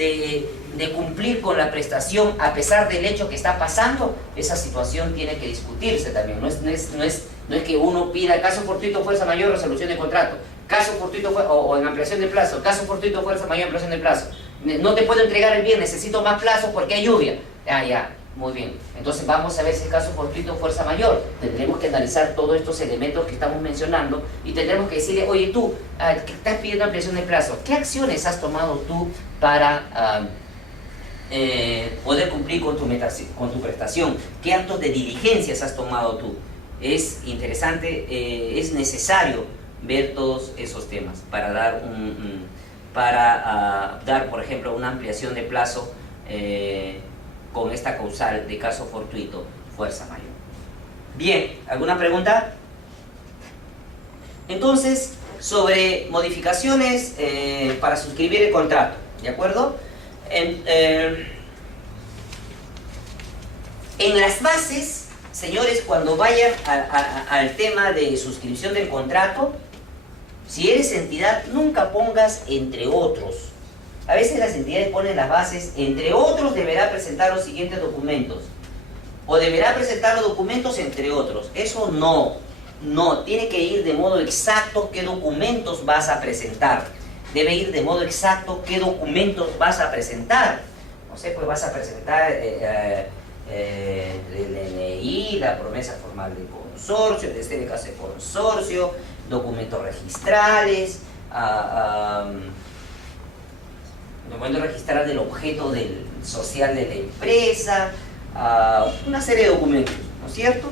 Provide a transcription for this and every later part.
de cumplir con la prestación a pesar del hecho que está pasando, esa situación tiene que discutirse también. No es que uno pida caso fortuito, fuerza mayor, resolución de contrato, caso fortuito o en ampliación de plazo, caso fortuito, fuerza mayor, ampliación de plazo. No te puedo entregar el bien, necesito más plazo porque hay lluvia. Ya, muy bien. Entonces vamos a ver si es caso fortuito, fuerza mayor. Tendremos que analizar todos estos elementos que estamos mencionando y tendremos que decirle, oye tú, que estás pidiendo ampliación de plazo, ¿qué acciones has tomado tú para poder cumplir con tu prestación? ¿Qué actos de diligencias has tomado tú? Es interesante, es necesario ver todos esos temas para dar dar, por ejemplo, una ampliación de plazo con esta causal de caso fortuito, fuerza mayor. Bien, ¿alguna pregunta? Entonces, sobre modificaciones para suscribir el contrato, ¿de acuerdo? En las bases, señores, cuando vayan al tema de suscripción del contrato, si eres entidad, nunca pongas entre otros. A veces las entidades ponen las bases, entre otros deberá presentar los siguientes documentos. O deberá presentar los documentos entre otros. Eso no, tiene que ir de modo exacto qué documentos vas a presentar. Debe ir de modo exacto qué documentos vas a presentar. No sé, pues vas a presentar el DNI, la promesa formal de consorcio, de caso de consorcio, documentos registrales, documento registral del objeto social de la empresa, una serie de documentos, ¿no es cierto?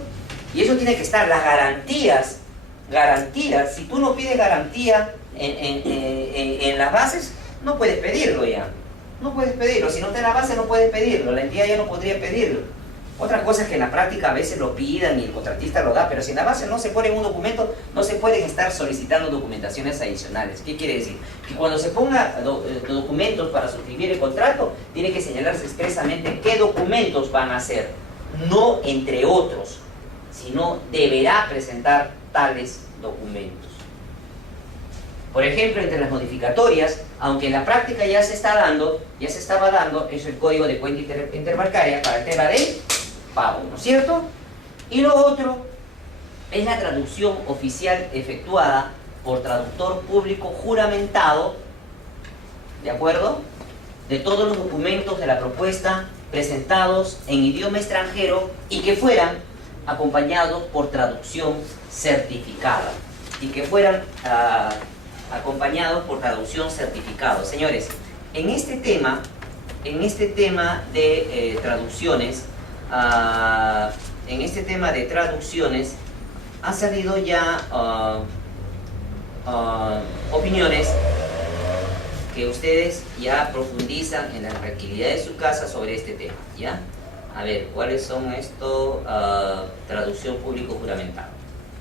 Y eso tiene que estar, las garantías, si tú no pides garantía en las bases, no puedes pedirlo ya, no puedes pedirlo, si no está en la base no puedes pedirlo, la entidad ya no podría pedirlo. Otra cosa es que en la práctica a veces lo pidan y el contratista lo da, pero si en la base no se pone en un documento, no se pueden estar solicitando documentaciones adicionales. ¿Qué quiere decir? Que cuando se ponga documentos para suscribir el contrato, tiene que señalarse expresamente qué documentos van a ser, no entre otros, sino deberá presentar tales documentos. Por ejemplo, entre las modificatorias, aunque en la práctica ya se estaba dando, es el código de cuenta interbancaria para el tema de pago, ¿no es cierto? Y lo otro es la traducción oficial efectuada por traductor público juramentado, ¿de acuerdo? De todos los documentos de la propuesta presentados en idioma extranjero y que fueran acompañados por traducción certificada. Señores, en este tema de traducciones, han salido ya opiniones que ustedes ya profundizan en la tranquilidad de su casa sobre este tema, ¿ya? A ver, ¿cuáles son estos? Traducción público juramentada.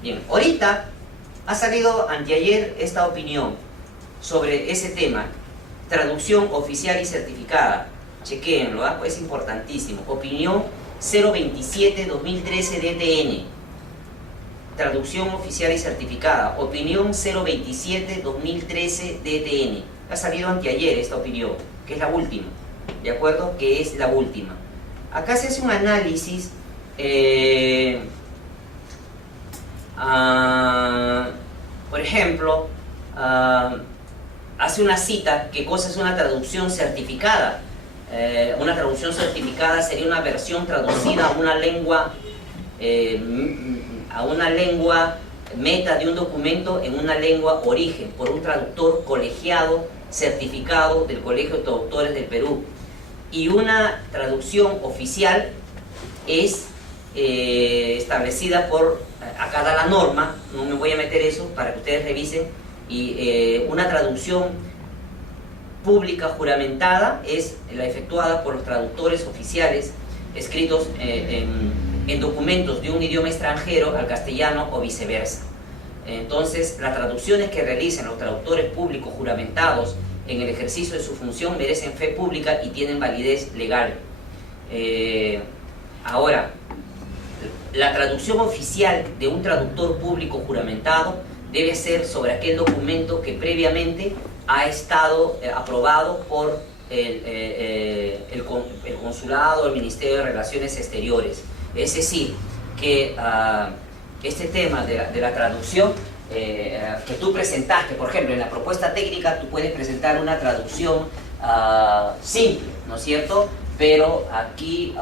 Bien, ahorita ha salido anteayer esta opinión sobre ese tema, traducción oficial y certificada. Chequéenlo, es importantísimo. Opinión 027-2013 DTN. Traducción oficial y certificada. Opinión 027-2013 DTN. Ha salido anteayer esta opinión, que es la última. ¿De acuerdo? Que es la última. Acá se hace un análisis por ejemplo, hace una cita, ¿qué cosa es una traducción certificada? Una traducción certificada sería una versión traducida a una lengua meta de un documento en una lengua origen por un traductor colegiado certificado del Colegio de Traductores del Perú. Y una traducción oficial es establecida por, acá da la norma, no me voy a meter eso para que ustedes revisen, y una traducción pública juramentada es la efectuada por los traductores oficiales escritos en documentos de un idioma extranjero al castellano o viceversa. Entonces, las traducciones que realicen los traductores públicos juramentados en el ejercicio de su función merecen fe pública y tienen validez legal. Ahora, la traducción oficial de un traductor público juramentado debe ser sobre aquel documento que previamente ha estado aprobado por el consulado, el Ministerio de Relaciones Exteriores. Es decir, que este tema de la traducción que tú presentaste, por ejemplo, en la propuesta técnica tú puedes presentar una traducción simple, ¿no es cierto? Pero aquí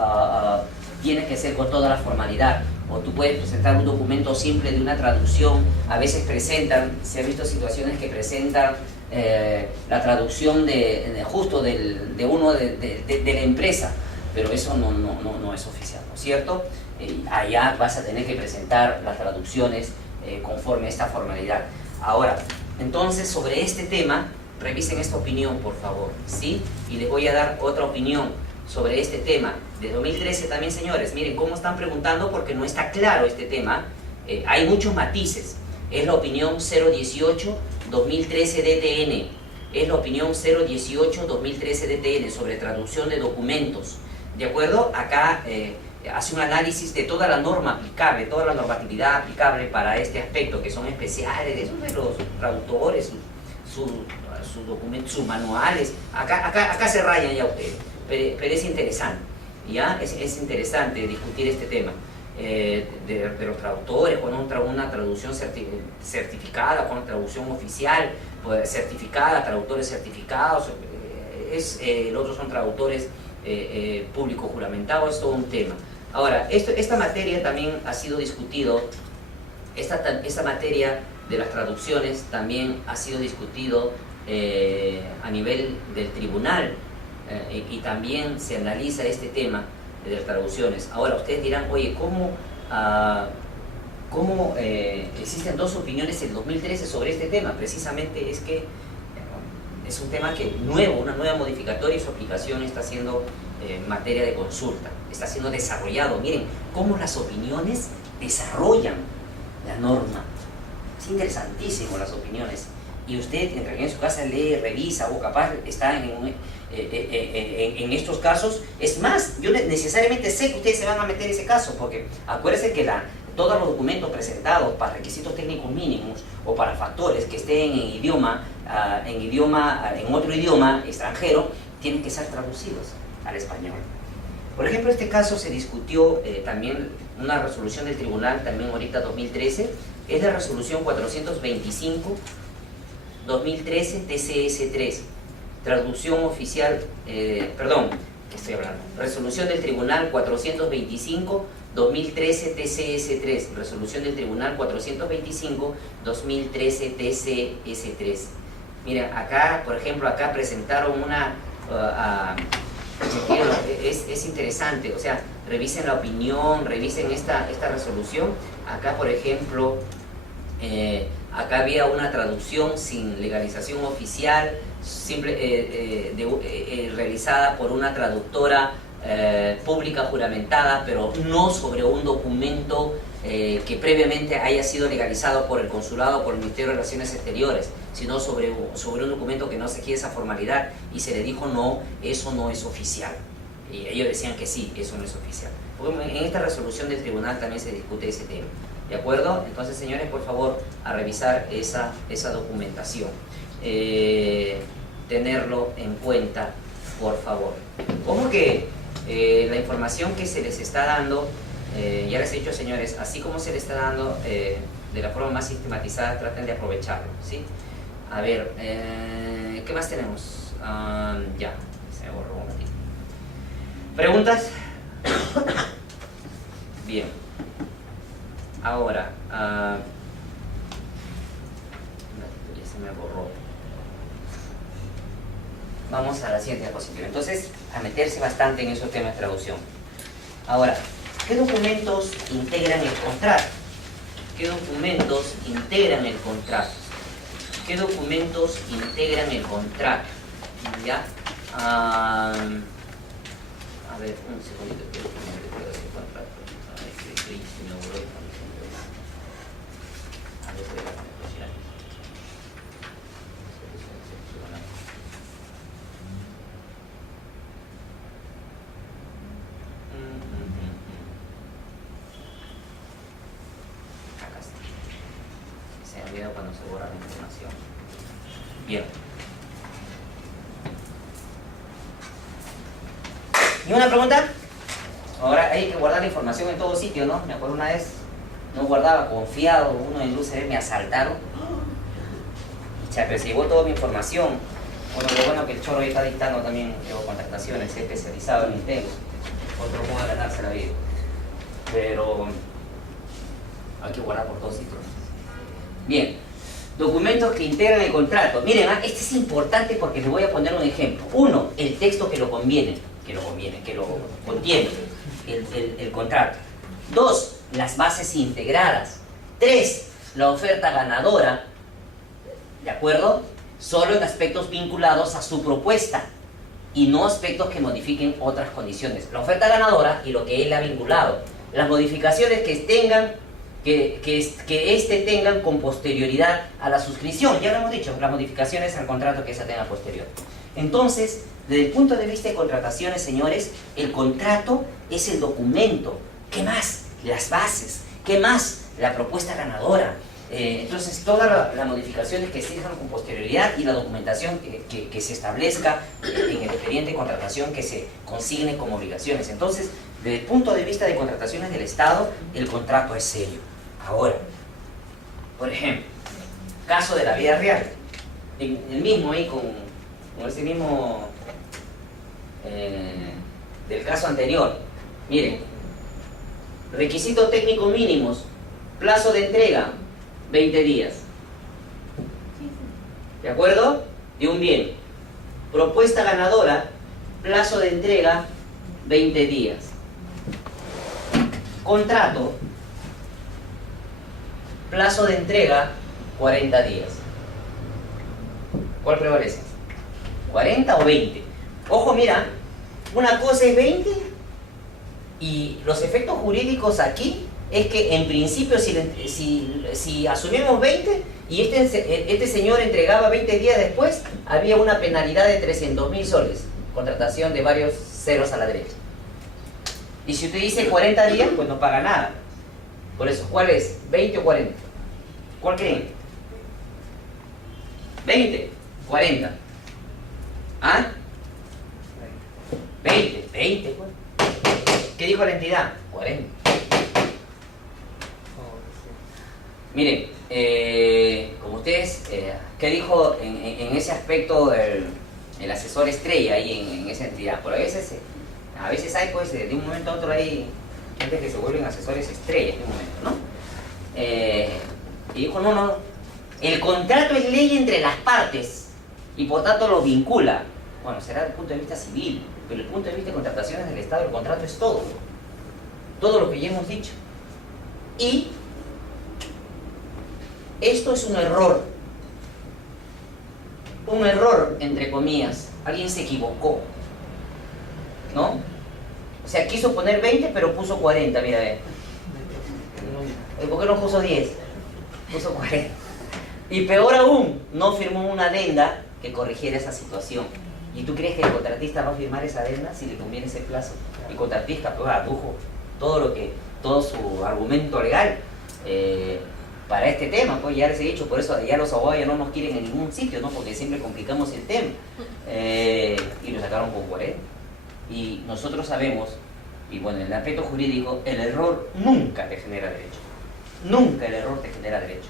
tiene que ser con toda la formalidad. O tú puedes presentar un documento simple de una traducción. A veces presentan, se han visto situaciones que presentan la traducción justo de uno de la empresa, pero eso no es oficial, ¿no es cierto? Allá vas a tener que presentar las traducciones conforme a esta formalidad. Ahora, entonces sobre este tema, revisen esta opinión, por favor, ¿sí? Y les voy a dar otra opinión sobre este tema de 2013 también, señores. Miren cómo están preguntando porque no está claro este tema. Hay muchos matices. Es la opinión 018-2013 DTN. Es la opinión 018-2013 DTN sobre traducción de documentos. ¿De acuerdo? Acá hace un análisis de toda la norma aplicable, toda la normatividad aplicable para este aspecto, que son especiales, esos de los traductores, sus documentos, sus manuales. Acá se rayan ya ustedes. Pero es interesante, ¿ya? Es interesante discutir este tema de los traductores, con una traducción certificada, con una traducción oficial, pues, certificada, traductores certificados, el otro son traductores públicos juramentados, es todo un tema. Ahora, esta materia también ha sido discutido, esta materia de las traducciones también ha sido discutido a nivel del tribunal. Y también se analiza este tema de las traducciones. Ahora ustedes dirán, oye, ¿cómo existen dos opiniones en 2013 sobre este tema? Precisamente es que es un tema que una nueva modificatoria y su aplicación está siendo materia de consulta, está siendo desarrollado. Miren cómo las opiniones desarrollan la norma. Es interesantísimo las opiniones. Y usted, en su casa, lee, revisa, o capaz está en estos casos. Es más, yo necesariamente sé que ustedes se van a meter en ese caso, porque acuérdense que todos los documentos presentados para requisitos técnicos mínimos o para factores que estén en otro idioma extranjero, tienen que ser traducidos al español. Por ejemplo, este caso se discutió también una resolución del tribunal, también ahorita 2013, es la resolución 425 2013 TCS3, traducción oficial, resolución del Tribunal 425 2013 TCS3, resolución del Tribunal 425 2013 TCS3. Mira, acá, por ejemplo, acá presentaron es interesante, o sea, revisen la opinión, revisen esta resolución. Acá, por ejemplo, acá había una traducción sin legalización oficial, realizada por una traductora pública juramentada, pero no sobre un documento que previamente haya sido legalizado por el consulado o por el Ministerio de Relaciones Exteriores, sino sobre un documento que no se quiere esa formalidad, y se le dijo no, eso no es oficial. Y ellos decían que sí, eso no es oficial. En esta resolución del tribunal también se discute ese tema. ¿De acuerdo? Entonces, señores, por favor, a revisar esa documentación. Tenerlo en cuenta, por favor. Como que la información que se les está dando, ya les he dicho, señores, así como se les está dando de la forma más sistematizada, traten de aprovecharlo, ¿sí? A ver, ¿qué más tenemos? Ya, se me borró un ratito. ¿Preguntas? Bien. Ahora, ya se me borró. Vamos a la siguiente diapositiva. Entonces, a meterse bastante en esos temas de traducción. Ahora, ¿qué documentos integran el contrato? ¿Qué documentos integran el contrato? ¿Qué documentos integran el contrato? ¿Ya? A ver, un segundito que puedo hacer contrato. A ver, que se me borró. A ver, voy a negociar. Acá está. Se me olvidó cuando se borra la información. Bien. ¿Ninguna pregunta? Ahora hay que guardar la información en todo sitio, ¿no? Me acuerdo una vez, no guardaba, confiado, uno en UCB me asaltaron. Pero se llevó toda mi información. Bueno, lo bueno que el choro ya está dictando también, llevo contrataciones, especializado en el tema. Otro modo de ganarse la vida. Pero hay que guardar por todos sitios. Bien, documentos que integran el contrato. Miren, este es importante porque les voy a poner un ejemplo. Uno, el texto que lo contiene, el contrato. Dos, las bases integradas. Tres, la oferta ganadora. ¿De acuerdo? Solo en aspectos vinculados a su propuesta y no aspectos que modifiquen otras condiciones. La oferta ganadora y lo que él ha vinculado. Las modificaciones que tengan, que tengan con posterioridad a la suscripción. Ya lo hemos dicho, las modificaciones al contrato que esa tenga posterior. Entonces, desde el punto de vista de contrataciones, señores, el contrato es el documento. ¿Qué más? Las bases. ¿Qué más? La propuesta ganadora. Entonces, todas las modificaciones que se dejan con posterioridad y la documentación que se establezca en el expediente de contratación que se consigne como obligaciones. Entonces, desde el punto de vista de contrataciones del Estado, el contrato es serio. Ahora, por ejemplo, caso de la vida real. El mismo ahí con ese mismo del caso anterior. Miren, requisitos técnicos mínimos, plazo de entrega, 20 días. ¿De acuerdo? De un bien. Propuesta ganadora, plazo de entrega, 20 días. Contrato, plazo de entrega, 40 días. ¿Cuál prevalece? ¿40 o 20? Ojo, mira, una cosa es 20 y los efectos jurídicos aquí es que en principio si asumimos 20 y este señor entregaba 20 días después, había una penalidad de 300.000 soles, contratación de varios ceros a la derecha. Y si usted dice 40 días, pues no paga nada. Por eso, ¿cuál es? ¿20 o 40? ¿Cuál creen? 20, 40. ¿Ah? 20. ¿Qué dijo la entidad? 40. Miren, como ustedes, ¿qué dijo en ese aspecto el asesor estrella ahí en esa entidad? Por a veces hay, pues, de un momento a otro hay gente que se vuelven asesores estrellas de un momento, ¿no? Y dijo, no, el contrato es ley entre las partes y por tanto lo vincula. Bueno, será desde el punto de vista civil, pero desde el punto de vista de contrataciones del Estado, el contrato es todo lo que ya hemos dicho. Y esto es un error entre comillas, alguien se equivocó, ¿no? O sea, quiso poner 20 pero puso 40, mira, ¿por qué no puso 10? Puso 40. Y peor aún, no firmó una adenda que corrigiera esa situación. ¿Y tú crees que el contratista va a firmar esa adenda si le conviene ese plazo? El contratista pues adujo todo su argumento legal para este tema, pues ya les he dicho, por eso ya los abogados ya no nos quieren en ningún sitio, ¿no? Porque siempre complicamos el tema. Y lo sacaron con 40. Y nosotros sabemos, y bueno, en el aspecto jurídico, el error nunca te genera derecho. Nunca el error te genera derecho.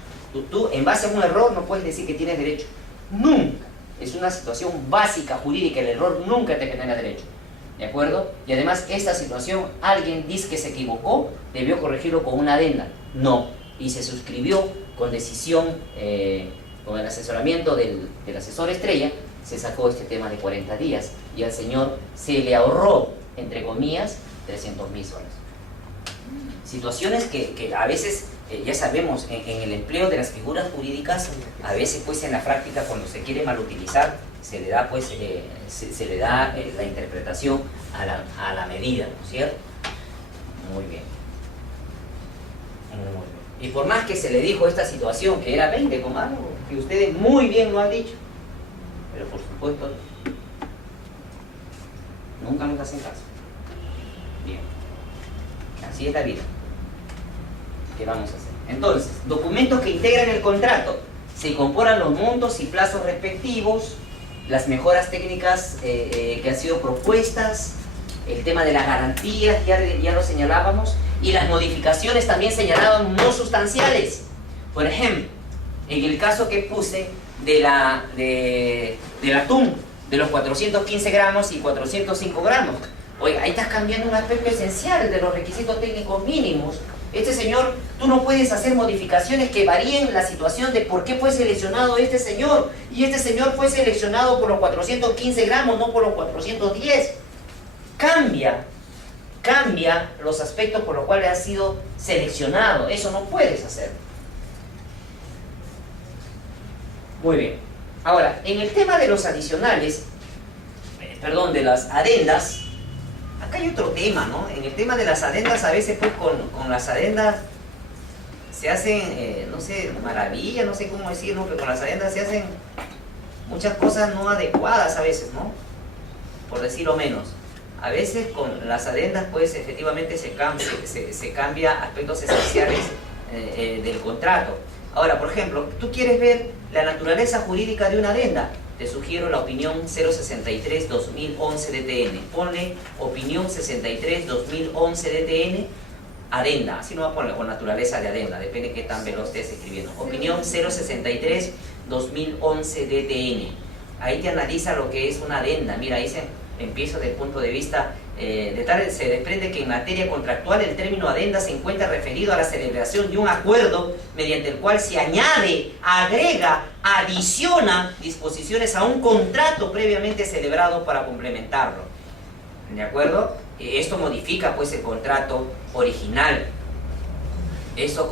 Tú en base a un error no puedes decir que tienes derecho. Nunca. Es una situación básica jurídica, el error nunca te genera derecho. ¿De acuerdo? Y además, esta situación, alguien dice que se equivocó, debió corregirlo con una adenda. No. Y se suscribió con decisión, con el asesoramiento del asesor estrella, se sacó este tema de 40 días y al señor se le ahorró, entre comillas, 300.000 soles. Situaciones que a veces, ya sabemos, en el empleo de las figuras jurídicas, a veces pues en la práctica cuando se quiere mal utilizar, se le da pues se le da la interpretación a la medida, ¿no es cierto? Muy bien. Muy bien. Y por más que se le dijo esta situación que era 20, como algo que ustedes muy bien lo han dicho, pero por supuesto nunca nos hacen caso. Bien, así es la vida. ¿Qué vamos a hacer? Entonces, documentos que integran el contrato. Se incorporan los montos y plazos respectivos, las mejoras técnicas que han sido propuestas, el tema de las garantías, ya lo señalábamos, y las modificaciones también señalaban no sustanciales. Por ejemplo, en el caso que puse del atún, de los 415 gramos y 405 gramos. Oiga, ahí estás cambiando un aspecto esencial de los requisitos técnicos mínimos. Este señor, tú no puedes hacer modificaciones que varíen la situación de por qué fue seleccionado este señor. Y este señor fue seleccionado por los 415 gramos, no por los 410. Cambia los aspectos por los cuales ha sido seleccionado. Eso no puedes hacer. Muy bien. Ahora, en el tema de los adicionales, de las adendas, acá hay otro tema, ¿no? En el tema de las adendas, a veces pues con las adendas se hacen, no sé, maravillas, no sé cómo decirlo, pero con las adendas se hacen muchas cosas no adecuadas a veces, ¿no? Por decirlo menos. A veces con las adendas pues efectivamente se cambia aspectos esenciales del contrato. Ahora, por ejemplo, tú quieres ver la naturaleza jurídica de una adenda. Te sugiero la opinión 063-2011 DTN. Ponle opinión 63-2011 DTN, adenda. Así no va a poner con naturaleza de adenda, depende de qué tan veloz estés escribiendo. Opinión 063-2011 DTN. Ahí te analiza lo que es una adenda. Mira, ahí empiezo desde el punto de vista de tal, se desprende que en materia contractual el término adenda se encuentra referido a la celebración de un acuerdo mediante el cual se añade, agrega, adiciona disposiciones a un contrato previamente celebrado para complementarlo. ¿De acuerdo? Esto modifica pues el contrato original. Eso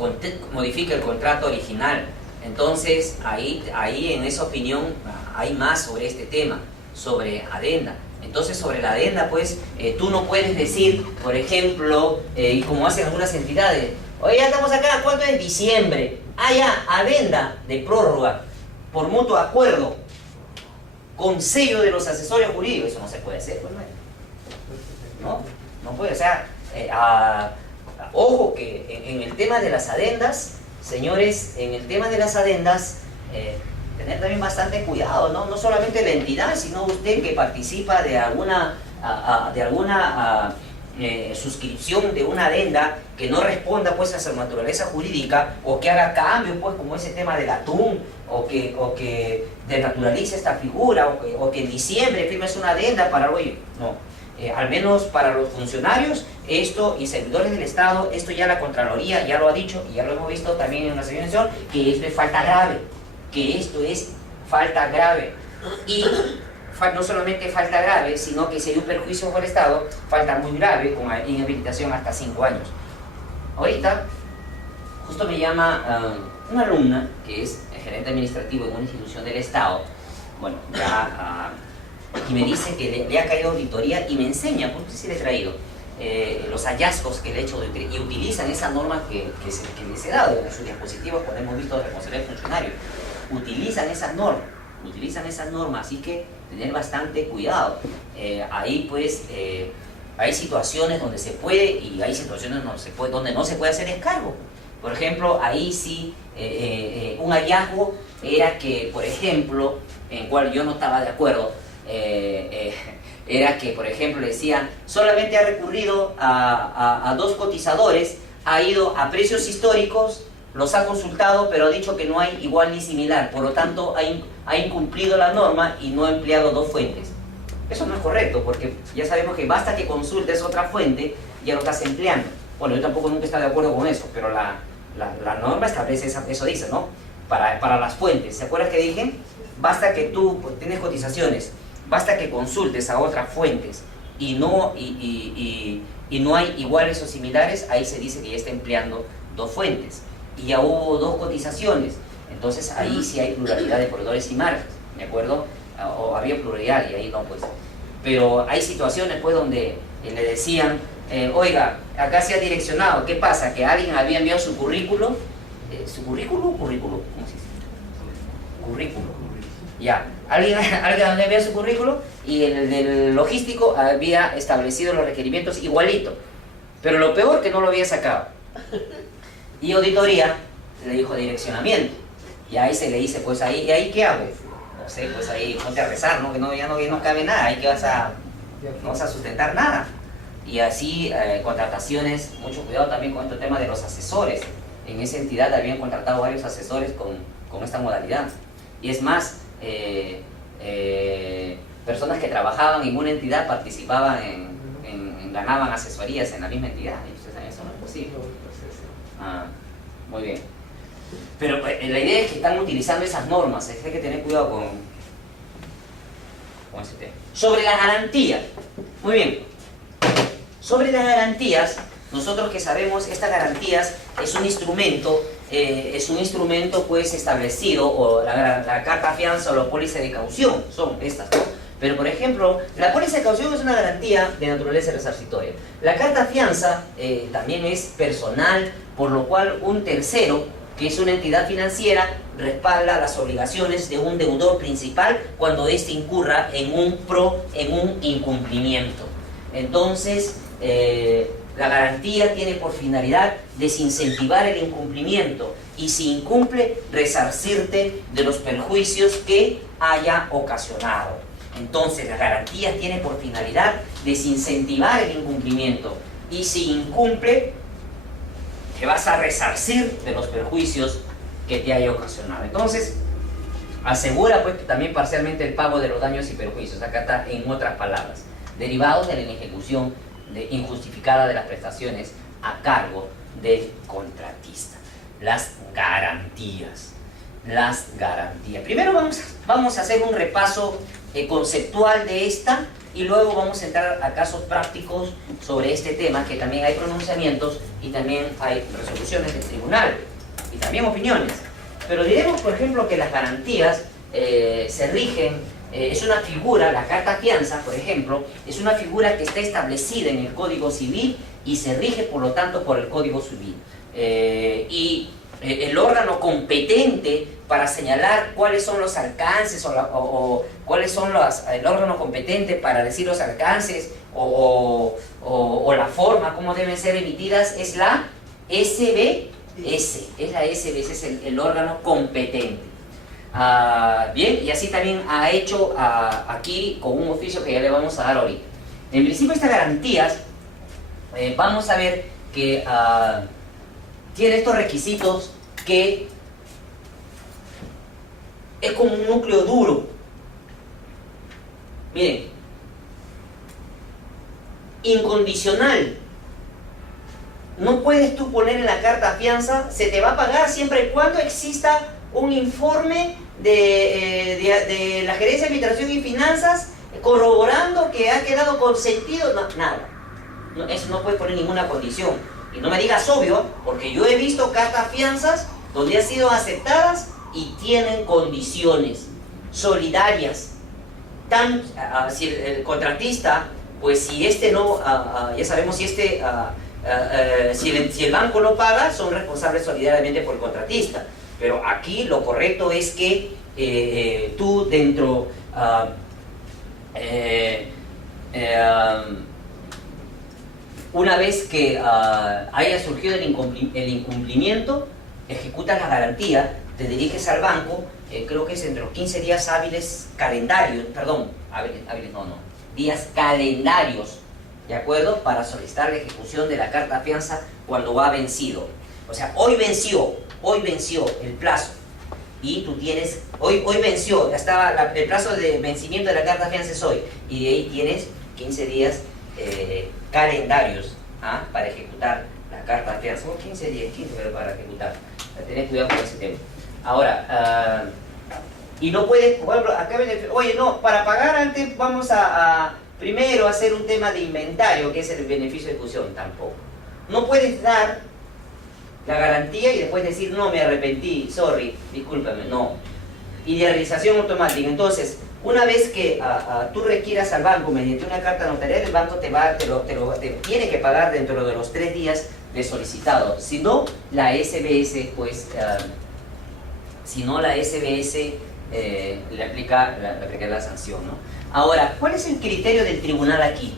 modifica el contrato original. Entonces ahí en esa opinión hay más sobre este tema, sobre adenda. Entonces sobre la adenda pues tú no puedes decir, por ejemplo, como hacen algunas entidades, oye, ya estamos acá, ¿cuánto es? Diciembre. Ah, ya, adenda de prórroga por mutuo acuerdo con sello de los asesores jurídicos. Eso no se puede hacer, pues, no puede. O sea, ojo que en el tema de las adendas, señores, en el tema de las adendas, tener también bastante cuidado, ¿no? No solamente la entidad, sino usted que participa de alguna suscripción de una adenda que no responda pues a su naturaleza jurídica, o que haga cambios pues como ese tema del atún, o que denaturalice esta figura, o que en diciembre firmes una adenda para hoy. No, al menos para los funcionarios esto y servidores del Estado, esto ya la Contraloría ya lo ha dicho, y ya lo hemos visto también en una sesión, que esto es falta grave. Que esto es falta grave, y no solamente falta grave, sino que si hay un perjuicio por el Estado, falta muy grave, con inhabilitación hasta 5 años. Ahorita, justo me llama una alumna, que es gerente administrativo en una institución del Estado, bueno, y me dice que le ha caído auditoría, y me enseña, porque sí le he traído, los hallazgos que le he hecho, y utilizan esa norma que les he dado en sus diapositivas cuando hemos visto responsabilidad del funcionario. Utilizan esa norma, así que tener bastante cuidado. Ahí pues hay situaciones donde se puede, y hay situaciones donde no se puede hacer descargo. Por ejemplo, ahí sí un hallazgo era que, por ejemplo, en el cual yo no estaba de acuerdo, era que, por ejemplo, decían, solamente ha recurrido a 2 cotizadores, ha ido a precios históricos, los ha consultado, pero ha dicho que no hay igual ni similar, por lo tanto ha incumplido la norma y no ha empleado 2 fuentes. Eso no es correcto, porque ya sabemos que basta que consultes otra fuente, ya lo estás empleando. Bueno, yo tampoco nunca he estado de acuerdo con eso, pero la norma establece eso dice, ¿no? Para las fuentes. ¿Se acuerdan que dije? Basta que tú tienes cotizaciones, basta que consultes a otras fuentes y no hay iguales o similares, ahí se dice que ya está empleando 2 fuentes. Y ya hubo 2 cotizaciones, entonces ahí sí hay pluralidad de proveedores y marcas, ¿de acuerdo? O había pluralidad, y ahí no, pues. Pero hay situaciones pues donde le decían, oiga, acá se ha direccionado, ¿qué pasa? Que alguien había enviado su currículo, ¿cómo se dice? Currículo. Ya, alguien había enviado su currículo, y el del logístico había establecido los requerimientos igualito, pero lo peor que no lo había sacado. Y auditoría le dijo direccionamiento, y ahí se le dice, pues ahí, ¿y ahí qué hago? No sé, pues ahí ponte a rezar, ¿no? Que ya no cabe nada, ahí que no vas a sustentar nada. y así contrataciones, mucho cuidado también con este tema de los asesores. En esa entidad habían contratado varios asesores con esta modalidad. Y es más, personas que trabajaban en una entidad participaban ganaban asesorías en la misma entidad. Entonces, eso no es posible. Muy bien. Pero la idea es que están utilizando esas normas, hay que tener cuidado con ese tema. Sobre las garantías. Muy bien. Sobre las garantías, nosotros que sabemos, estas garantías es un instrumento pues establecido, o la carta fianza o la póliza de caución, son estas, ¿no? Pero por ejemplo, la póliza de caución es una garantía de naturaleza resarcitoria. La carta fianza también es personal, por lo cual un tercero, que es una entidad financiera, respalda las obligaciones de un deudor principal cuando éste incurra en un incumplimiento. Entonces, la garantía tiene por finalidad desincentivar el incumplimiento y, si incumple, resarcirte de los perjuicios que haya ocasionado. Entonces, la garantía tiene por finalidad desincentivar el incumplimiento y, si incumple, te vas a resarcir de los perjuicios que te haya ocasionado. Entonces, asegura pues también parcialmente el pago de los daños y perjuicios. Acá está, en otras palabras, derivados de la inejecución injustificada de las prestaciones a cargo del contratista. Las garantías. Primero vamos a hacer un repaso conceptual de esta, y luego vamos a entrar a casos prácticos sobre este tema, que también hay pronunciamientos y también hay resoluciones del tribunal y también opiniones. Pero diremos, por ejemplo, que las garantías se rigen, es una figura, la carta fianza, por ejemplo, es una figura que está establecida en el Código Civil y se rige, por lo tanto, por el Código Civil. El órgano competente para señalar cuáles son los alcances o cuáles son el órgano competente para decir los alcances o la forma como deben ser emitidas es la SBS, es el órgano competente. Bien, y así también ha hecho aquí con un oficio que ya le vamos a dar ahorita. En principio, estas garantías, vamos a ver que tiene estos requisitos, que es como un núcleo duro. Miren, incondicional. No puedes tú poner en la carta fianza, se te va a pagar siempre y cuando exista un informe de la Gerencia de Administración y Finanzas corroborando que ha quedado consentido. No, nada. No, eso no puedes poner ninguna condición. Y no me digas obvio, porque yo he visto cartas fianzas donde han sido aceptadas y tienen condiciones solidarias. Si el contratista, pues si este no, ya sabemos, si el banco no paga, son responsables solidariamente por el contratista. Pero aquí lo correcto es que tú dentro una vez que haya surgido el incumplimiento, ejecutas la garantía, te diriges al banco, creo que es entre los 15 días hábiles calendarios, días calendarios, ¿de acuerdo? Para solicitar la ejecución de la carta fianza cuando ha vencido. O sea, hoy venció el plazo, y tú tienes, hoy venció, ya estaba el plazo de vencimiento de la carta fianza es hoy, y de ahí tienes 15 días calendarios para ejecutar la carta fianza. Son 15 días, 15 para ejecutar. Tenés cuidado con ese tema. Ahora, y no puedes, por ejemplo, acá viene, oye, no, para pagar antes vamos a primero hacer un tema de inventario, que es el beneficio de ejecución. Tampoco. No puedes dar la garantía y después decir, no, me arrepentí, sorry, discúlpame, no. Y de realización automática. Entonces, una vez que tú requieras al banco mediante una carta notarial, el banco te tiene que pagar dentro de los 3 días de solicitado. Si no, la SBS, pues, le aplica la sanción, ¿no? Ahora, ¿cuál es el criterio del tribunal aquí?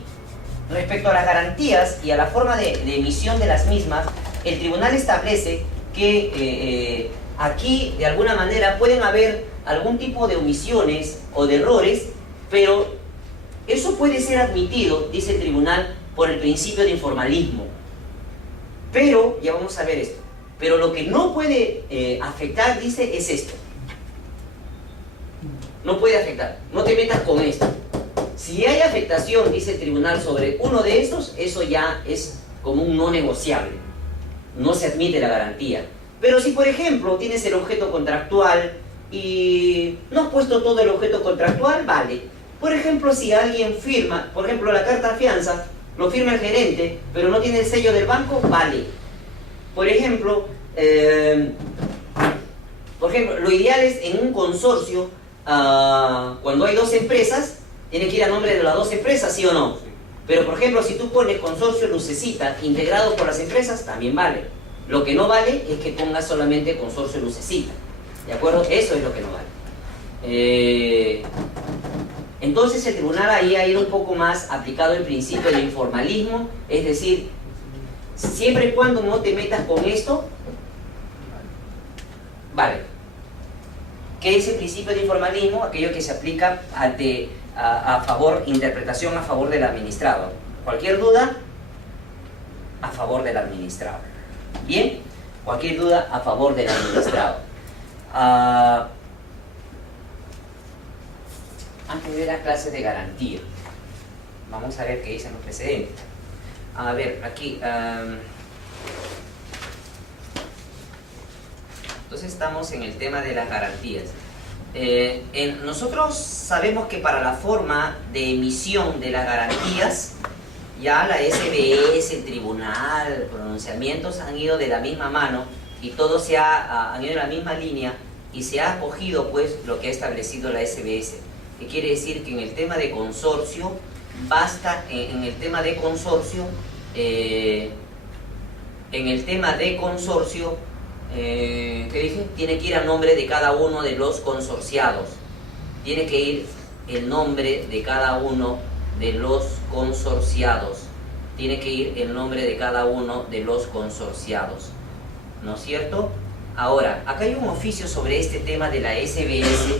Respecto a las garantías y a la forma de emisión de las mismas, el tribunal establece que aquí, de alguna manera, pueden haber algún tipo de omisiones o de errores, pero eso puede ser admitido, dice el tribunal, por el principio de informalismo. Pero, ya vamos a ver esto, pero lo que no puede afectar, dice, es esto. No puede afectar, no te metas con esto. Si hay afectación, dice el tribunal, sobre uno de estos, eso ya es como un no negociable. No se admite la garantía. Pero si, por ejemplo, tienes el objeto contractual y no has puesto todo el objeto contractual, vale. Por ejemplo, si alguien firma, por ejemplo, la carta de fianza, lo firma el gerente, pero no tiene el sello del banco, vale. Por ejemplo, lo ideal es en un consorcio, cuando hay dos empresas, tiene que ir a nombre de las dos empresas, ¿sí o no? Pero, por ejemplo, si tú pones consorcio Lucecita integrado por las empresas, también vale. Lo que no vale es que pongas solamente consorcio Lucecita. ¿De acuerdo? Eso es lo que no vale. Entonces el tribunal ahí ha ido un poco más aplicado el principio de informalismo, es decir, siempre y cuando no te metas con esto, vale. ¿Qué es el principio de informalismo? Aquello que se aplica a favor, interpretación a favor del administrado. Cualquier duda, a favor del administrado. Bien, cualquier duda a favor del administrado. Antes de la clase de garantía, vamos a ver qué dicen los precedentes. A ver, aquí. Entonces estamos en el tema de las garantías. Nosotros sabemos que para la forma de emisión de las garantías, ya la SBS, el tribunal, pronunciamientos han ido de la misma mano y todos han ido en la misma línea y se ha acogido pues lo que ha establecido la SBS. Que quiere decir que en el tema de consorcio, basta, ¿qué dije? Tiene que ir a nombre de cada uno de los consorciados. Tiene que ir el nombre de cada uno de los consorciados. Tiene que ir el nombre de cada uno de los consorciados. ¿No es cierto? Ahora, acá hay un oficio sobre este tema de la SBS.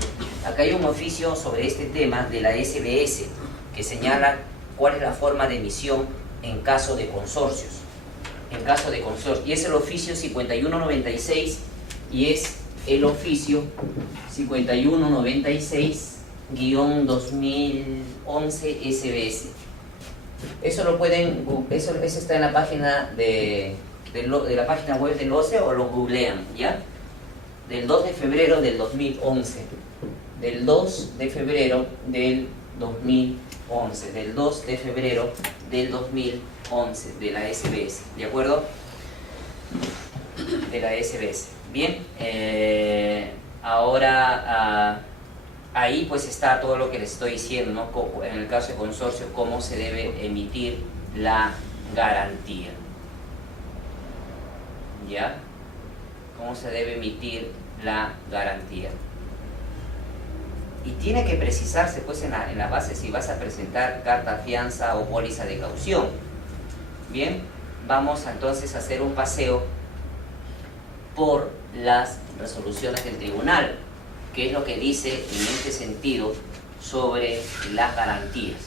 Acá hay un oficio sobre este tema de la SBS que señala cuál es la forma de emisión en caso de consorcios. Y es el oficio 5196 y es el oficio 5196-2011 SBS. Eso está en la página de la página web del OCE o lo googlean, ¿ya? Del 2 de febrero del 2011. Del 2 de febrero del 2011. Del 2 de febrero del 2011 de la SBS, ¿de acuerdo? De la SBS. Bien, ahora ahí pues está todo lo que les estoy diciendo, ¿no? En el caso de consorcio, cómo se debe emitir la garantía. ¿Ya? ¿Cómo se debe emitir la garantía? Y tiene que precisarse pues en la base si vas a presentar carta fianza o póliza de caución. Bien, vamos entonces a hacer un paseo por las resoluciones del tribunal, que es lo que dice en este sentido sobre las garantías.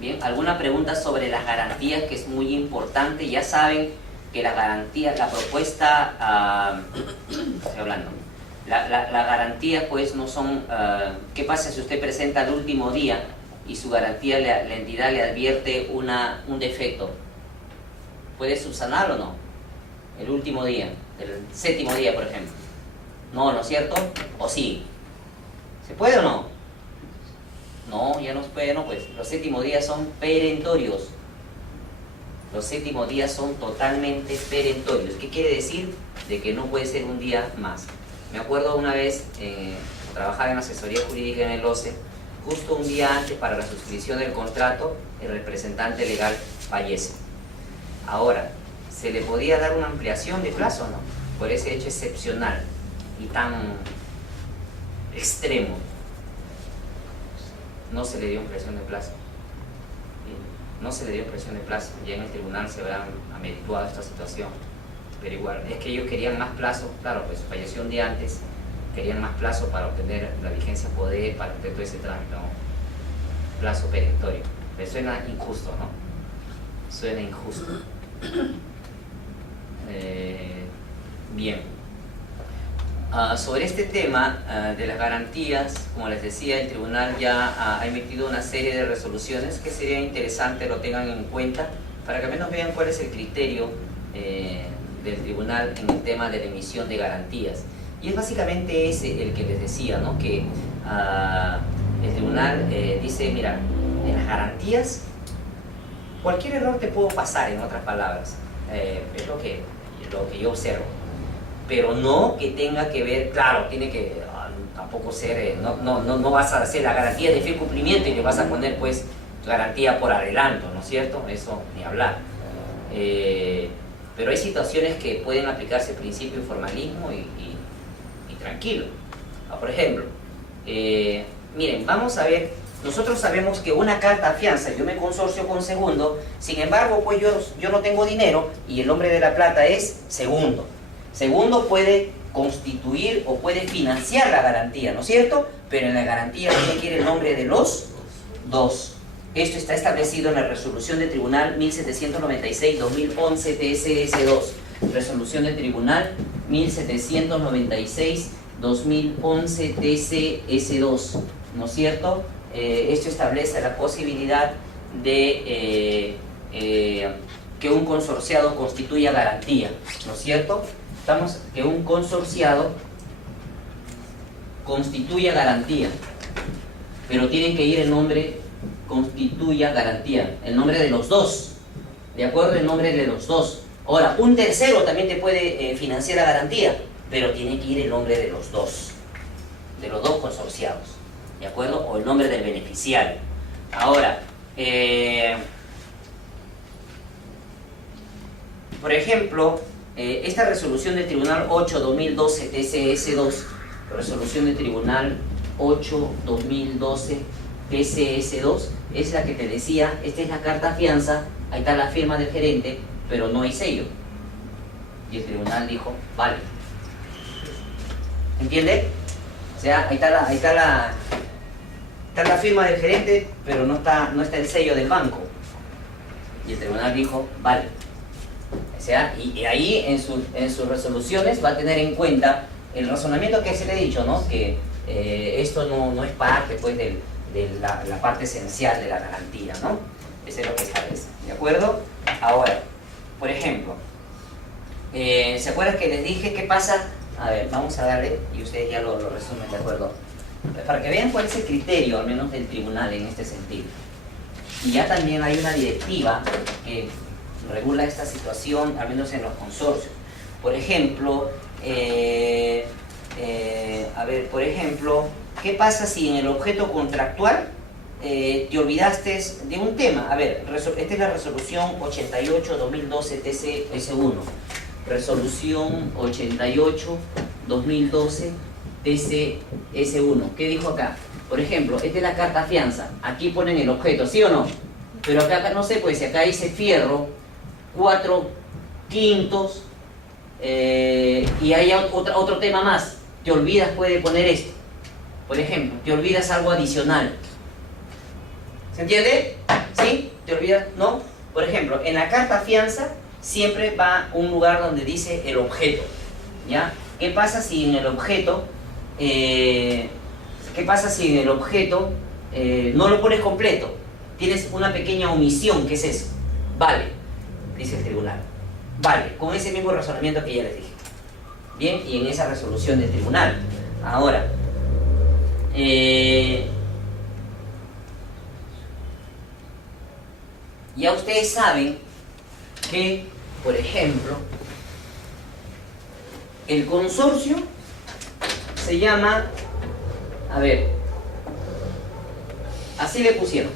Bien, ¿alguna pregunta sobre las garantías, que es muy importante? Ya saben que las garantías, la propuesta, estoy hablando, la garantía pues no son, ¿qué pasa si usted presenta el último día y su garantía, la entidad le advierte un defecto? ¿Puede subsanar o no? El último día, el séptimo día por ejemplo. No, ¿no es cierto? ¿O sí? ¿Se puede o no? No, ya no se puede, no, pues los séptimos días son perentorios. Los séptimos días son totalmente perentorios. ¿Qué quiere decir? De que no puede ser un día más. Me acuerdo una vez, trabajaba en asesoría jurídica en el OCE, justo un día antes para la suscripción del contrato, el representante legal fallece. Ahora, ¿se le podía dar una ampliación de plazo o no? Por ese hecho excepcional y tan extremo. No se le dio ampliación de plazo. No se le dio ampliación de plazo. Ya en el tribunal se habrá amerituado esta situación. Pero igual, es que ellos querían más plazo. Claro, pues falleció un día antes. Querían más plazo para obtener la vigencia poder, para obtener todo ese trámite, ¿no? Plazo perentorio. Me suena injusto, ¿no? Suena injusto. Bien. Sobre este tema de las garantías, como les decía, el tribunal ya ha emitido una serie de resoluciones que sería interesante lo tengan en cuenta para que al menos vean cuál es el criterio del tribunal en el tema de la emisión de garantías. Y es básicamente ese el que les decía, ¿no? Que el tribunal dice, mira, en las garantías cualquier error te puedo pasar, en otras palabras, es lo que yo observo, pero no que tenga que ver, claro, tiene que tampoco ser, no vas a hacer la garantía de fiel cumplimiento y le vas a poner pues garantía por adelanto, ¿no es cierto? Eso ni hablar. Pero hay situaciones que pueden aplicarse el principio de formalismo y tranquilo. Por ejemplo, miren, vamos a ver, nosotros sabemos que una carta fianza, yo me consorcio con Segundo, sin embargo, pues yo no tengo dinero y el hombre de la plata es Segundo. Segundo puede constituir o puede financiar la garantía, ¿no es cierto? Pero en la garantía tiene que ir el nombre de los dos. Esto está establecido en la resolución del Tribunal 1796-2011 TSS2. Resolución del Tribunal 1796-2011 TSS2, ¿no es cierto? Esto establece la posibilidad de que un consorciado constituya garantía, ¿no es cierto? Que un consorciado constituya garantía, pero tiene que ir el nombre constituya garantía, el nombre de los dos, ¿de acuerdo? El nombre de los dos. Ahora, un tercero también te puede financiar la garantía, pero tiene que ir el nombre de los dos consorciados, ¿de acuerdo? O el nombre del beneficiario. Ahora, por ejemplo, esta resolución del Tribunal 8-2012 TSS2, resolución del Tribunal 8-2012 TSS2, es la que te decía, esta es la carta fianza, ahí está la firma del gerente, pero no hay sello. Y el tribunal dijo, vale. ¿Entiende? O sea, ahí está la firma del gerente, pero no está el sello del banco. Y el tribunal dijo, vale. O sea, y ahí en sus resoluciones va a tener en cuenta el razonamiento que se le ha dicho, ¿no? Que esto no es parte pues de la parte esencial de la garantía, ¿no? Eso es lo que establece, ¿de acuerdo? Ahora, por ejemplo, ¿se acuerdan que les dije qué pasa? A ver, vamos a darle, y ustedes ya lo resumen, ¿de acuerdo? Para que vean cuál es el criterio, al menos del tribunal en este sentido. Y ya también hay una directiva que regula esta situación, al menos en los consorcios. Por ejemplo, por ejemplo, ¿qué pasa si en el objeto contractual te olvidaste de un tema? A ver, esta es la resolución 88-2012 TSS1. Resolución 88-2012 TSS1. ¿Qué dijo acá? Por ejemplo, esta es la carta fianza. Aquí ponen el objeto, ¿sí o no? Pero acá no sé, pues si acá dice fierro, 4/5, y hay otro tema más. Te olvidas, puede poner esto. Por ejemplo, te olvidas algo adicional. ¿Se entiende? ¿Sí? ¿Te olvidas? ¿No? Por ejemplo, en la carta fianza siempre va a un lugar donde dice el objeto, ¿ya? ¿Qué pasa si en el objeto no lo pones completo? Tienes una pequeña omisión, ¿qué es eso? Vale, dice el tribunal. Vale, con ese mismo razonamiento que ya les dije. Bien, y en esa resolución del tribunal. Ahora, ya ustedes saben que, por ejemplo, el consorcio se llama, a ver, así le pusieron,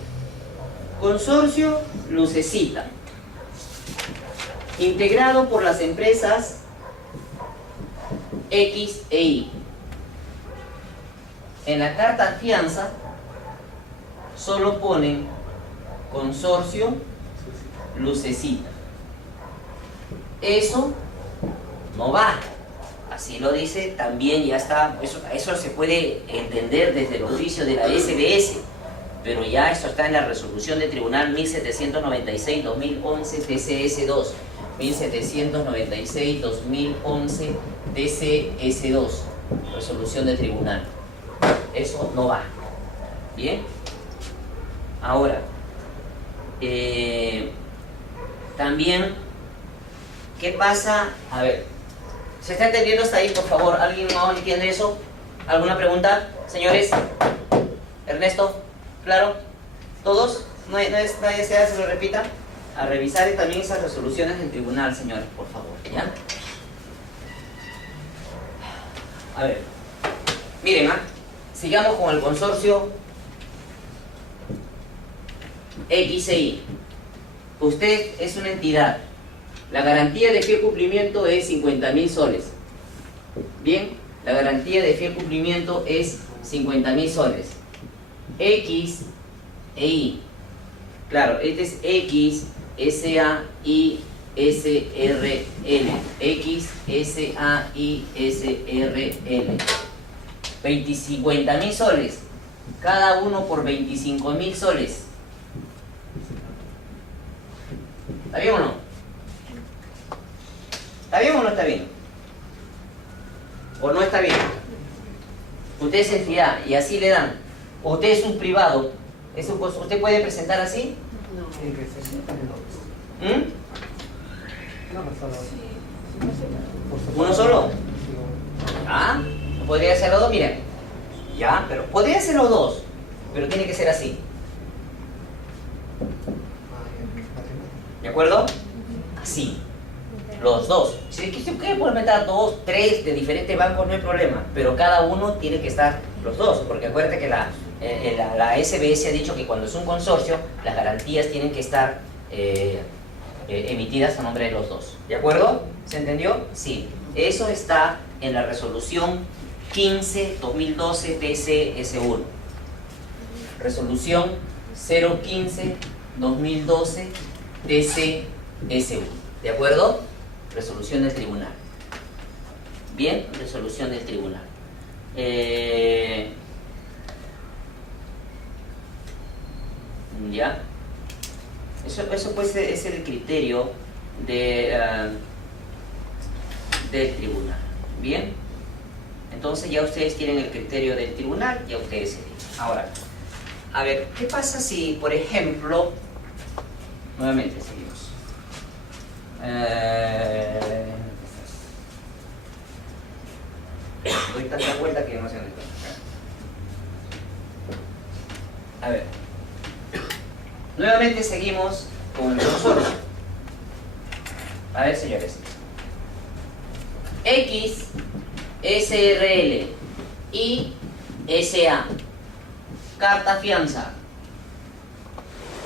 Consorcio Lucecita, integrado por las empresas X e Y. En la carta fianza solo ponen Consorcio Lucecita. Eso no va. Así lo dice también, ya está. Eso se puede entender desde el oficio de la SBS. pero ya esto está en la resolución del Tribunal 1796-2011 TCS2. 1796-2011 TCS2. Resolución del Tribunal. Eso no va. ¿Bien? Ahora, también, ¿qué pasa? A ver, ¿se está entendiendo hasta ahí, por favor? ¿Alguien no entiende eso? ¿Alguna pregunta? Señores, Ernesto, ¿claro? ¿Todos? Nadie se lo repita. A revisar también esas resoluciones del tribunal, señores, por favor, ¿ya? A ver, miren, sigamos con el consorcio XI. Usted es una entidad. La garantía de fiel cumplimiento es 50.000 soles. Bien, la garantía de fiel cumplimiento es 50.000 soles. X e Y. Claro, este es X, S-A-I, S-R-L. X, S-A-I, S-R-L. 50.000 soles. Cada uno por 25.000 soles. ¿Está bien o no? ¿Está bien o no está bien? ¿O no está bien? Usted es entidad y así le dan. Usted es un privado. ¿Usted puede presentar así? ¿Mm? ¿Uno solo? ¿Ah? ¿Podría ser los dos? Miren. Ya, pero podría ser los dos. Pero tiene que ser así. ¿De acuerdo? Así. Los dos. Si usted puede meter 2, 3 de diferentes bancos, no hay problema. Pero cada uno tiene que estar los dos. Porque acuérdate que la SBS ha dicho que cuando es un consorcio, las garantías tienen que estar emitidas a nombre de los dos. ¿De acuerdo? ¿Se entendió? Sí. Eso está en la resolución 15-2012 TCS1. Resolución 015-2012 TCS1. ¿De acuerdo? Resolución del tribunal. Bien, resolución del tribunal. ¿Ya? Eso pues es el criterio del tribunal. Bien. Entonces ya ustedes tienen el criterio del tribunal, ya ustedes se dicen. Ahora, a ver, ¿qué pasa si, por ejemplo, nuevamente seguimos? Doy tanta vuelta que no sé dónde está. A ver. Nuevamente seguimos con el consorcio. A ver, señores. X, SRL, Y, SA. Carta fianza.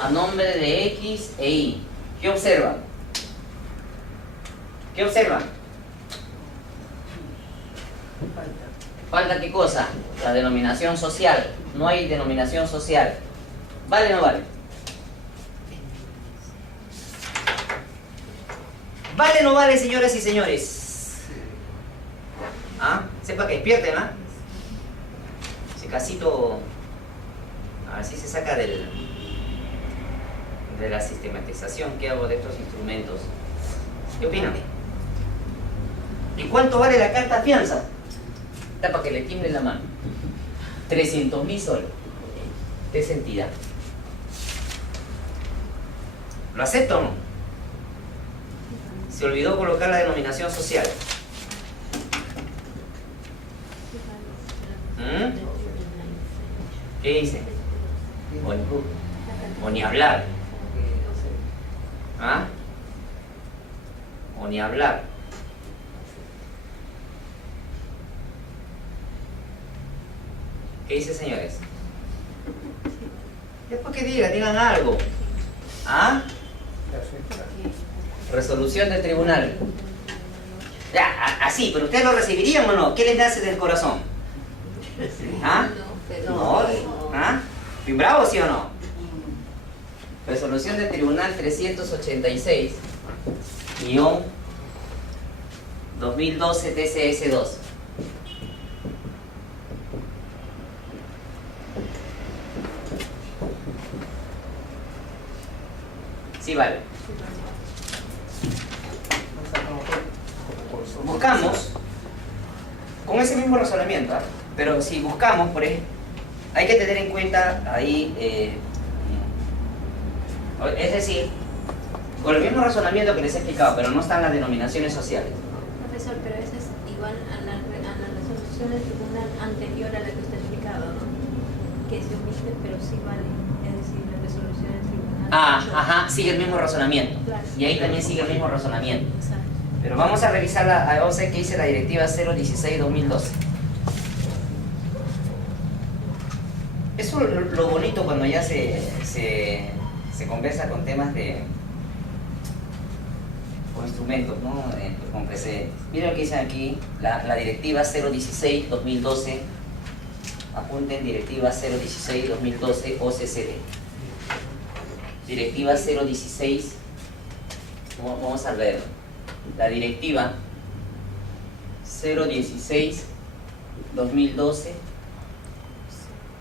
A nombre de X e Y. ¿Qué observan? ¿Qué observan? ¿Falta qué cosa? La denominación social. No hay denominación social. ¿Vale o no vale? ¿Vale o no vale, señoras y señores? ¿Ah? Sepa que despierten, ¿ah? Ese casito así se saca de la sistematización que hago de estos instrumentos. ¿Qué opinan? ¿Y cuánto vale la carta fianza? Está para que le tiemble la mano. 300.000 soles. ¿Qué es entidad? ¿Lo acepto o no? Se olvidó colocar la denominación social. ¿Qué dice? O ni hablar. ¿Ah? O ni hablar. ¿Qué dice, señores? Después que digan algo. ¿Ah? Resolución del tribunal. Ya, así, pero ¿ustedes lo recibirían o no? ¿Qué les nace del corazón? ¿Ah? No. ¿Ah? ¿Bien bravo, sí o no? Resolución del tribunal 386 2012 TCS2. Sí vale. Buscamos, con ese mismo razonamiento, ¿eh? Pero si buscamos, por ejemplo, hay que tener en cuenta ahí, es decir, con el mismo razonamiento que les he explicado, pero no están las denominaciones sociales. Profesor, pero eso es igual a la resolución del tribunal anterior a la que usted ha explicado, ¿no? Que se omite, pero sí vale. Es decir, la resolución del tribunal. Ajá, sigue el mismo razonamiento. Claro. Y ahí también sigue el mismo razonamiento. Exacto. Pero vamos a revisar la OCE que dice la directiva 016-2012. Eso es lo bonito cuando ya se conversa con temas con instrumentos, ¿no? Con precedentes. Miren lo que dicen aquí, la directiva 016-2012. Apunten directiva 016-2012 OCCD. Directiva 016, vamos a ver. La directiva 016-2012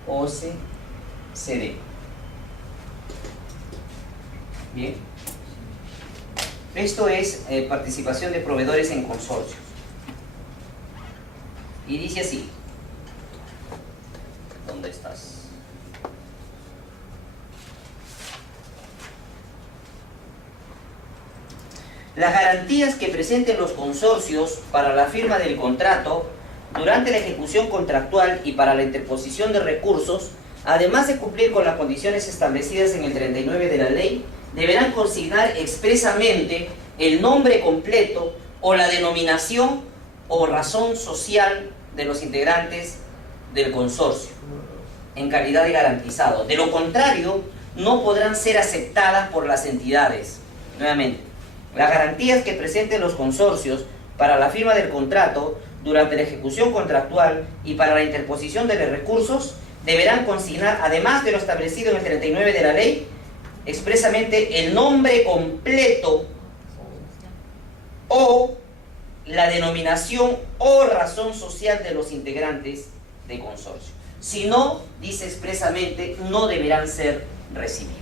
OCCD. Bien. Esto es participación de proveedores en consorcios. Y dice así. ¿Dónde estás? Las garantías que presenten los consorcios para la firma del contrato durante la ejecución contractual y para la interposición de recursos, además de cumplir con las condiciones establecidas en el 39 de la ley, deberán consignar expresamente el nombre completo o la denominación o razón social de los integrantes del consorcio, en calidad de garantizado. De lo contrario, no podrán ser aceptadas por las entidades. Nuevamente, las garantías que presenten los consorcios para la firma del contrato durante la ejecución contractual y para la interposición de los recursos deberán consignar, además de lo establecido en el 39 de la ley, expresamente el nombre completo o la denominación o razón social de los integrantes de consorcio. Si no, dice expresamente, no deberán ser recibidos.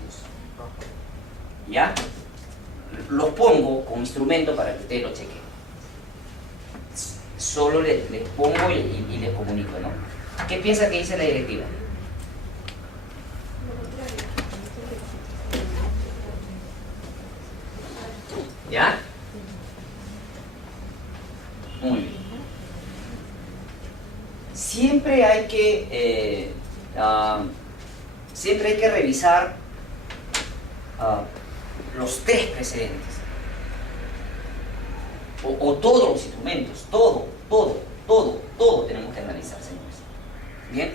¿Ya? Los pongo como instrumento para que ustedes lo chequen. Solo les pongo y les comunico, ¿no? ¿Qué piensa que dice la directiva? ¿Ya? Muy bien. Siempre hay que revisar los tres precedentes o todos los instrumentos, todo tenemos que analizar, señores. Bien.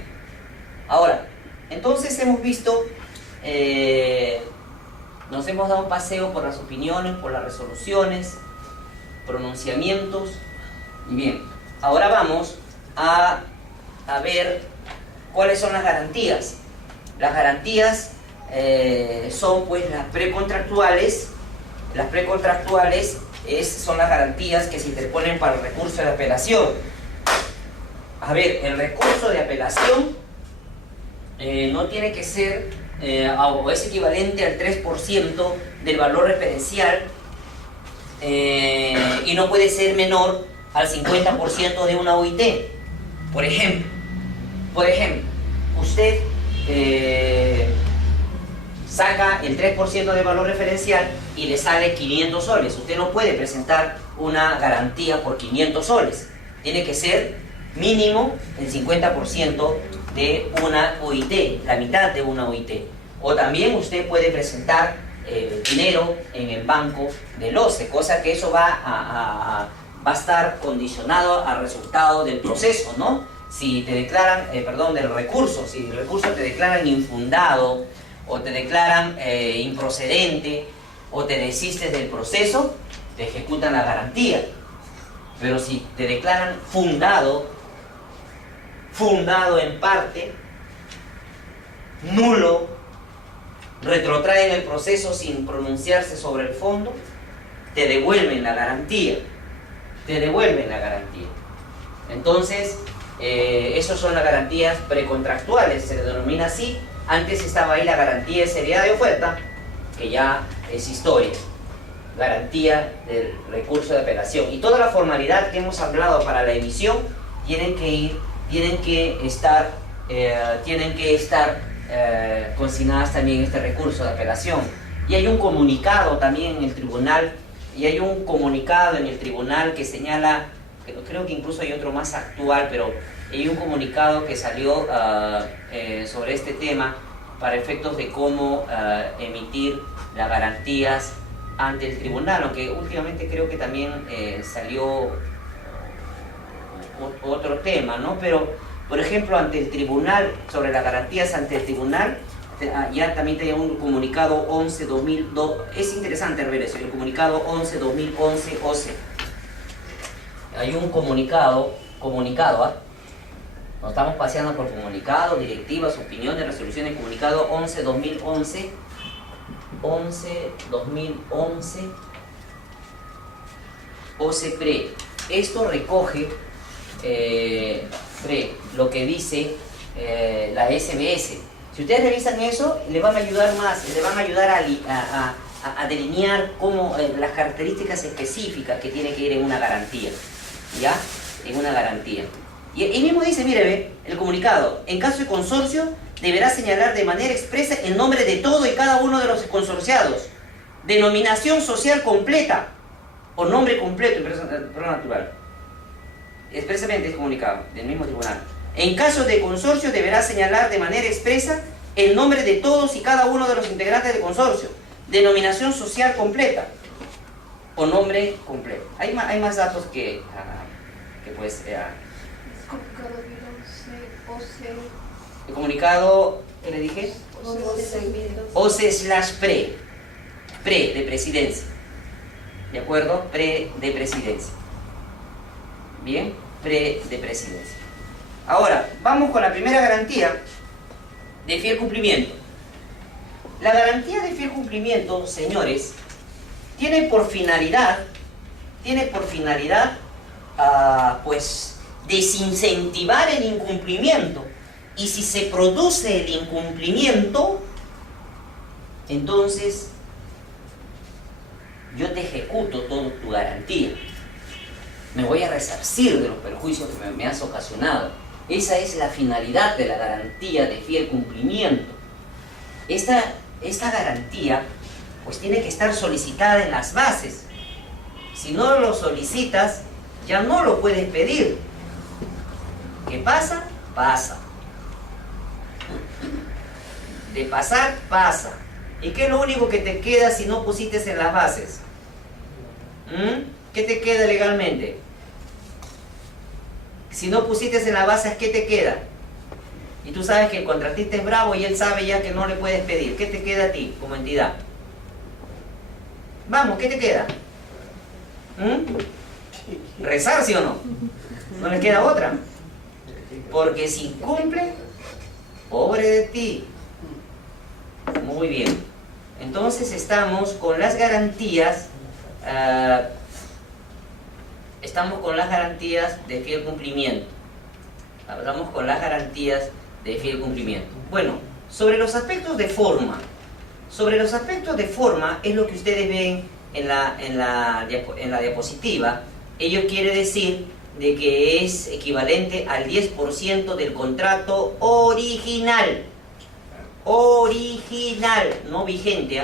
Ahora, entonces hemos visto, nos hemos dado un paseo por las opiniones, por las resoluciones, pronunciamientos. Y bien, ahora vamos a ver cuáles son las garantías. Las garantías son pues las precontractuales. Las precontractuales son las garantías que se interponen para el recurso de apelación. A ver, el recurso de apelación no tiene que ser o es equivalente al 3% del valor referencial y no puede ser menor al 50% de una OIT. Por ejemplo, usted saca el 3% de valor referencial y le sale 500 soles. Usted no puede presentar una garantía por 500 soles. Tiene que ser mínimo el 50% de una OIT, la mitad de una OIT. O también usted puede presentar dinero en el banco del OCE, cosa que eso va a estar condicionado al resultado del proceso, ¿no? Si te declaran, del recurso, si el recurso te declaran infundado, o te declaran improcedente, o te desistes del proceso, te ejecutan la garantía. Pero si te declaran fundado en parte, nulo, retrotraen el proceso sin pronunciarse sobre el fondo, te devuelven la garantía. Entonces, esas son las garantías precontractuales, se denomina así. Antes estaba ahí la garantía de seriedad de oferta, que ya es historia. Garantía del recurso de apelación. Y toda la formalidad que hemos hablado para la emisión tienen que estar consignadas también en este recurso de apelación. Y hay un comunicado también en el tribunal, que señala, creo que incluso hay otro más actual, pero hay un comunicado que salió sobre este tema para efectos de cómo emitir las garantías ante el tribunal, aunque últimamente creo que también salió otro tema, ¿no? Pero, por ejemplo, ante el tribunal, sobre las garantías ante el tribunal, ya también tenía un comunicado 11-2002, es interesante ver eso, el comunicado 11-2011 OCE. Hay un comunicado, nos estamos paseando por comunicados, directivas, opiniones, resoluciones, comunicado 11-2011, 11-2011, OCE-PRE. Esto recoge lo que dice la SBS. Si ustedes revisan eso, les van a ayudar más, les van a ayudar a delinear cómo, las características específicas que tiene que ir en una garantía, ¿ya? En una garantía. Y él mismo dice, mire, ve, el comunicado, en caso de consorcio, deberá señalar de manera expresa el nombre de todo y cada uno de los consorciados, denominación social completa, o nombre completo, empresa natural. Expresamente es comunicado del mismo tribunal. En caso de consorcio deberá señalar de manera expresa el nombre de todos y cada uno de los integrantes del consorcio, denominación social completa o nombre completo. Hay más datos que pues... el comunicado, ¿qué le dije? OCE/PRE, PRE de presidencia, ¿de acuerdo? PRE de presidencia. Bien, PRE de presidencia. Ahora, vamos con la primera garantía de fiel cumplimiento. La garantía de fiel cumplimiento, señores, tiene por finalidad, pues, desincentivar el incumplimiento. Y si se produce el incumplimiento, entonces yo te ejecuto toda tu garantía. Me voy a resarcir de los perjuicios que me has ocasionado. Esa es la finalidad de la garantía de fiel cumplimiento. Esta garantía pues tiene que estar solicitada en las bases. Si no lo solicitas, ya no lo puedes pedir. ¿Qué pasa? Pasa. De pasar, pasa. ¿Y qué es lo único que te queda si no pusiste en las bases? ¿Qué te queda legalmente? Si no pusiste en las bases, ¿qué te queda? Y tú sabes que el contratista es bravo y él sabe ya que no le puedes pedir. ¿Qué te queda a ti como entidad? Vamos, ¿qué te queda? ¿Rezar, sí o no? ¿No le queda otra? Porque si cumple, pobre de ti. Muy bien. Entonces estamos con las garantías. Estamos con las garantías de fiel cumplimiento. Hablamos con las garantías de fiel cumplimiento. Bueno, sobre los aspectos de forma. Sobre los aspectos de forma es lo que ustedes ven en la diapositiva. Ello quiere decir de que es equivalente al 10% del contrato original. Original, no vigente.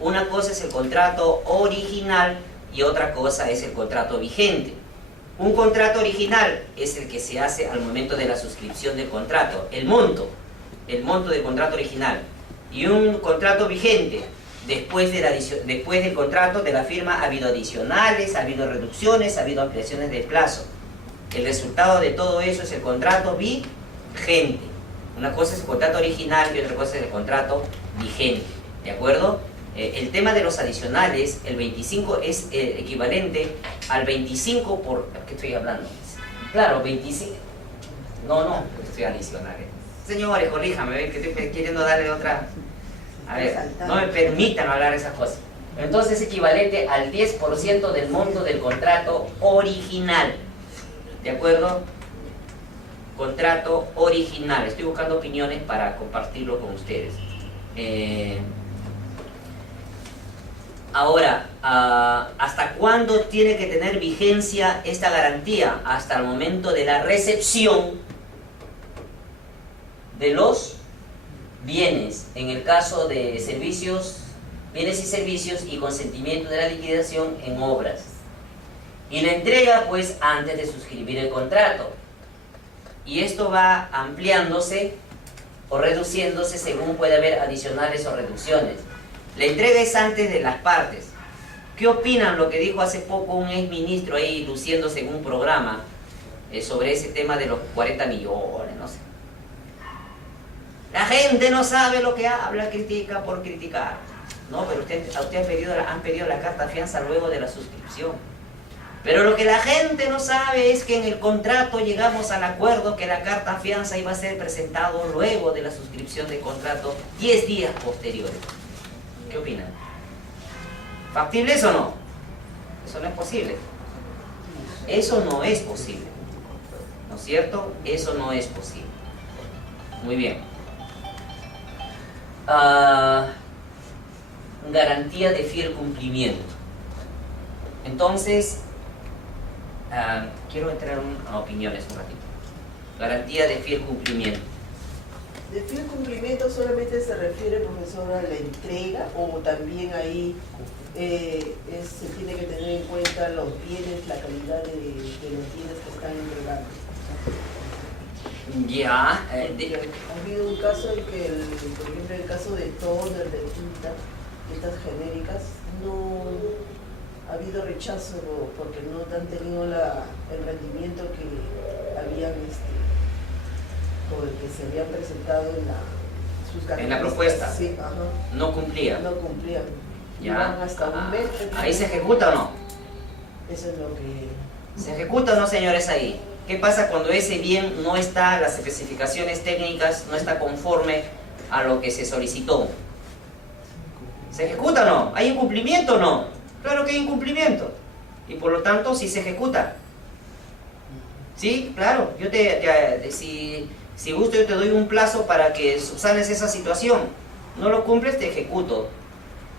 Una cosa es el contrato original y otra cosa es el contrato vigente. Un contrato original es el que se hace al momento de la suscripción del contrato, el monto del contrato original. Y un contrato vigente, después del contrato de la firma ha habido adicionales, ha habido reducciones, ha habido ampliaciones de plazo. El resultado de todo eso es el contrato vigente. Una cosa es el contrato original y otra cosa es el contrato vigente, ¿de acuerdo? El tema de los adicionales, el 25 es equivalente al 25 por... ¿Qué estoy hablando? Claro, 25... No, estoy adicionales. Señores, corríjame, que estoy queriendo darle otra... A ver, no me permitan hablar esas cosas. Entonces es equivalente al 10% del monto del contrato original. ¿De acuerdo? Contrato original. Estoy buscando opiniones para compartirlo con ustedes. Ahora, ¿hasta cuándo tiene que tener vigencia esta garantía? Hasta el momento de la recepción de los bienes, en el caso de servicios, bienes y servicios y consentimiento de la liquidación en obras. Y la entrega, pues, antes de suscribir el contrato. Y esto va ampliándose o reduciéndose según puede haber adicionales o reducciones. La entrega es antes de las partes. ¿Qué opinan lo que dijo hace poco un exministro ahí luciéndose en un programa sobre ese tema de los 40 millones, no sé? La gente no sabe lo que habla, critica por criticar. No, pero usted han pedido la carta fianza luego de la suscripción. Pero lo que la gente no sabe es que en el contrato llegamos al acuerdo que la carta fianza iba a ser presentado luego de la suscripción del contrato 10 días posteriores. ¿Qué opinan? ¿Factible eso o no? Eso no es posible. Eso no es posible. ¿No es cierto? Eso no es posible. Muy bien. Garantía de fiel cumplimiento. Entonces, quiero entrar a opiniones un ratito. Garantía de fiel cumplimiento. De fiel cumplimiento solamente se refiere, profesor, a la entrega, o también ahí se tiene que tener en cuenta los bienes, la calidad de los bienes que están entregando. Ya. Ha habido un caso en que, por ejemplo, el caso de Toner, de Tinta, estas genéricas, no ha habido rechazo porque no han tenido el rendimiento que habían o el que se habían presentado sus características. En la propuesta. Sí, ajá. No cumplía. No cumplían. Ya. Iban hasta un mes. ¿Ahí se ejecuta o no? Eso es lo que... ¿Se ejecuta o no, señores, ahí? ¿Qué pasa cuando ese bien no está, las especificaciones técnicas no está conforme a lo que se solicitó? ¿Se ejecuta o no? ¿Hay incumplimiento o no? Claro que hay incumplimiento. Y por lo tanto, sí se ejecuta. Sí, claro. Yo si gusto, yo te doy un plazo para que subsanes esa situación. No lo cumples, te ejecuto.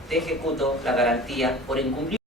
Te ejecuto la garantía por incumplimiento.